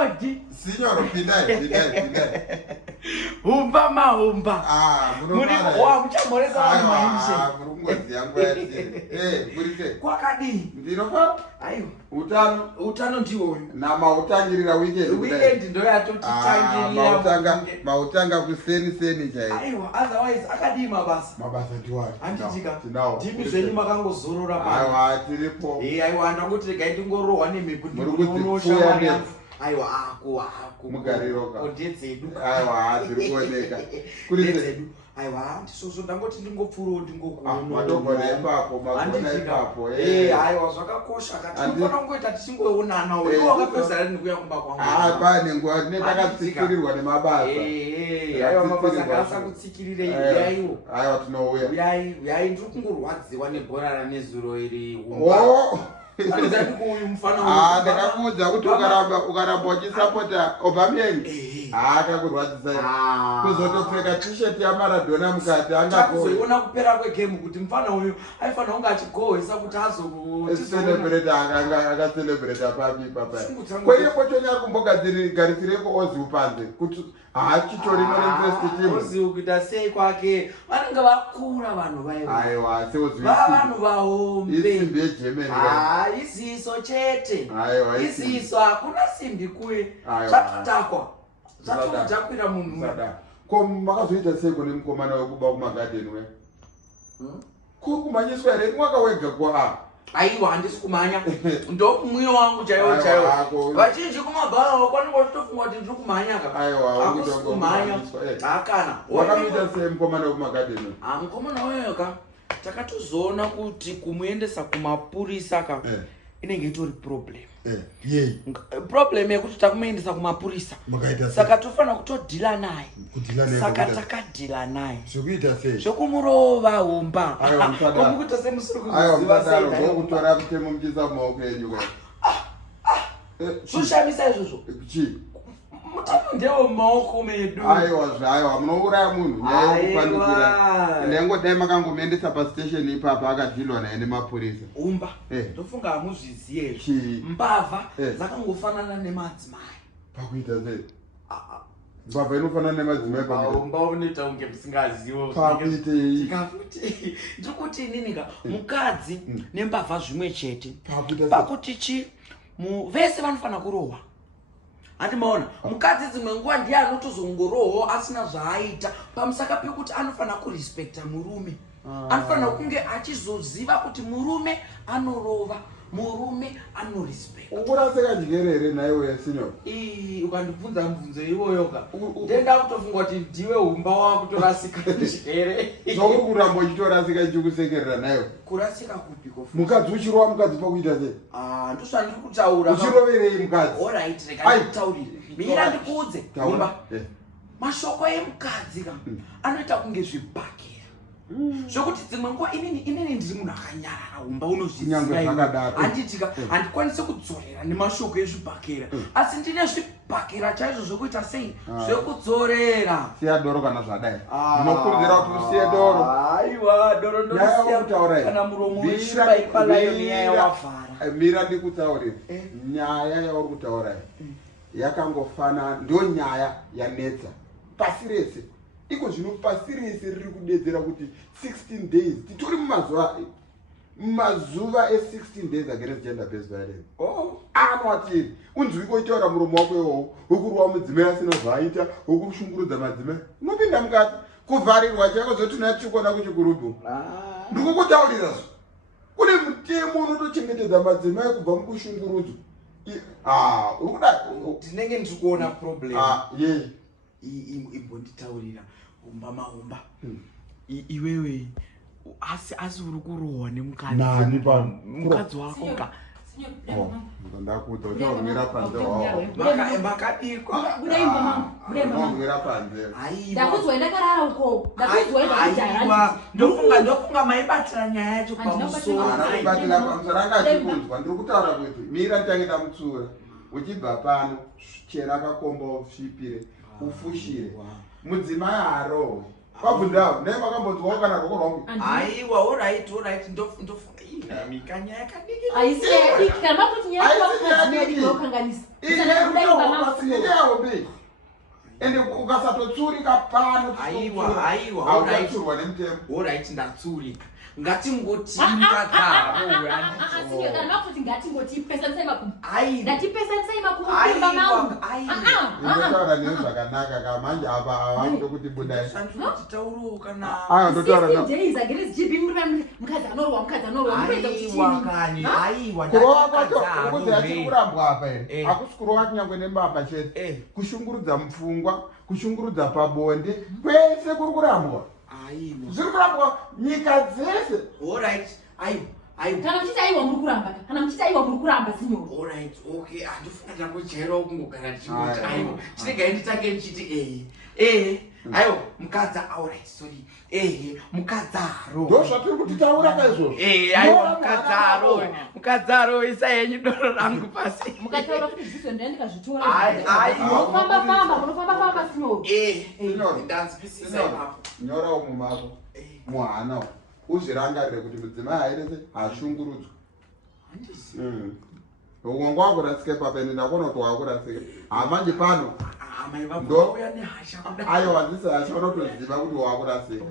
Odi. Signor, pindai. Humba mahumba. Muri muchamoresa vanhu mainje. Ngozi yangu yati. Murite. Kwakadi. Ndinofa? Aiwa. Utano ndiwoyo. Na mautangirira weekend. Weekend ndo yatotitangirira. Mautanga kuseni chai. Aiwa, otherwise akadi mabasa. Mabasa ndiwani. Anditika. Tinawo. Timu zvenyu makangozorora pa. Aiwa, tiripo. Aiwa, ndangoti regai tingorohwa nemhepo ndinonosha. Aiwa, ako. Mugariroka. Ondedzedu. Aiwa, tiri kuoneka. Kuridzedu. Aiwa, ndisoso ndangoti ndingopfuro ndingokuona. Madogona ipapo, magona ipapo. Aiwa, zvakakosha kati unofana kungoita tichingoonana wewe wakapezana nekuya kumba kwangu. Pane nguva netakatsikirirwa nemabasa. Aiwa, mabasa akasa kutsikiririra yaiwo. Aiwa, tinouya. Uyai ndiri kungorwadziwa nebhora nezuro iri. Ndakakuudza kuti ukaramba uchisapota Aubameyang akakurwadzisa kuzotopfeka t-shirt yaMaradona mukati angazoiona kupera kwegame kuti mufana uyu aifanira kunge achigohwesa kuti azocelebrate akacelebrate papi papa kwaiye kwachonyari kumbogarisireko Ozil panze kuti hachitorino interest team Ozil kuita sei kwake vanenge vakura vanhu vaiva aiwa vanhu vahombe isimbi yeGermany iziso chete aiwa iziso hakuna simbi kuye zvatotakwa zvatotakwira munhu ko makazoita sei kune mukomana wekuba kumagadeni we kuri kumhanyiswa here mwakawega kwa aiwa handisi kumhanya ndomumwiro wangu chaiwo vazhinji kumabhara wakwanongotofunga kuti ndiri kumhanya hakusi kumhanya hakana wakaita sei mukomana wekumagadeni mukomana wayoka takatozoona kuti kumuendesa kumapurisa ka inenge itori problem problem yekuti takumuendesa kumapurisa saka tofanira kutodhila naye saka takadhila naye zvokumurova humba komukuita semusiri kuziva mutemo muchiisa mumaoko enyu zvoshamisa izvozvo mutemo ndewo mumaoko medu aiwa munouraya munhu nyaya yekupandukira ndangodai makangomuendesa pastation ipapa akadhilwa naye nemapurisa humba ndofunga hamuzviziye mbavha dzakangofanana nemadzimai pakuita sei mbavha inofanana nemadzimai paumba unoita kunge musingazivo pakuitei ndikafuti ndikuti ininika mukadzi nembavha zvimwe chete pakuti vese vanofanira kurohwa handimaona mukadzi dzimwe nguva ndiye anotozongorohwa asina zvaaita pamusaka pekuti anofanira kurespekta murume anofanira kunge achizoziva kuti murume anorova murume anorespect ukurasika njerere naiwe sinyo ukandibvunza mubvunzo iwoyoka ndenda kutofunga kuti ndiwe humba wakutorasika njere zvauri kuramba uchitorasika ichikusekerera naiwe kurasika kupi kofu mukadzi uchirova mukadzi pakuita sei ndosandiri kutaura uchiroverei mukadzi alright reka nditaurire mira ndikuudze humba mashoko emukadzi ka anoita kunge zvibhakera zvokuti dzimwe nguva inini ndiri munhu akanyarara humba unozviziva handitika handikwanisi kudzorera nemashoko ezvibhakera asi ndine zvibhakera chaizvo zvokuita sei zvekudzorera siya doro kana zvadai ndinokurudzira kuti usiye doro aiwa doro ndosiya kana muromo weshuba ikwalayo nenyaya wavhara mira ndikutaurira nyaya yauri kutaura yakangofana ndio nyaya yanetsa pasi rese iko zvino pasi rese riri kudedzera kuti 16 days titori mumazuva e16 days against gender based violence anowatiri unzwiko itaura muromo wako iwowo wokurwa mudzimai asina zvaita wokushungurudza madzimai unopinda mukati kuvharirwa chako zoti natikona kuchikurubu ndikukutaurira zvo kune mutemo unotochengetedza madzimai kubva mukushungurudzwa urikuda ndinenge ndiri kuona problem imbonditaurira humba mahumba iwewe asi uri kurohwa nemukadzi wako ka ndakuudza uchaumira panze makadikwa umira panze ndakuzwa ndakarara uko ndofunga maibatira nyaya yacho pamusorobatira pamusoro anga achikunzwa ndiri kutaura kuti mira nditange ndamutsura uchibva pano chera akakomba usvipire ufushire mudzimai harohwe wabvunzawo naye makambonzwawo kana roko rwangu aiwa alright ndofunga mikanya yakadiki aisi kana kuti nyaya yakanganisa ine ukatotsurika pano aukatsurwa nemutemo. Alright, ndatsurika. Ngatingoti mukadzi Asiyo kana makuti ngatingoti pesanisai makumbo. Aiwa. Ndatipesanisai makumbo kumba mangu. Ndotaura nezvakanaka kamanje apa avakuda kuti budai. Tauro kana. Ndotaura 16 days against GB mukadzi anorwa. Munoita kuti chini? Aiwa. Kurowa kwacho ukuti achiri kurambwa apa ere. Hakusi kurowa kunyangwe nembamba chete. Kushungurudza mupfungwa, kushungurudza pabonde, kwese kuri kurambwa. Aiwa. Zviri kurambwa nyika dzese. Alright. Aiwa. Kana muchiti aiwa muri kuramba. Kana muchiti aiwa muri kuramba sinyo. Alright. Okay. Andifuna ndakucherawo kungogara ndichingoti aiwa. Chinenge nditange ndichiti aiwa mukadzi. Alright. Sorry. Mukadzaro. Ndozvatiri kutitaura kaizvozvo. Aiwa mukadzaro isa yenyu doro rangu pasi. Mukataura kuti zviso ndandikazvitora. Munofamba sinyo. Ndanzwisisa ipapo. Nyorawo mumako. Muhana uzvirangarire kuti mudzimai airese ashungurudzwa. Uongo wako rasike papeni ndakona kuti wakurasike. Manje pano. Amai vauya nehasha kudai. Aiwa ndisa achona kutoziva kuti wakurasike.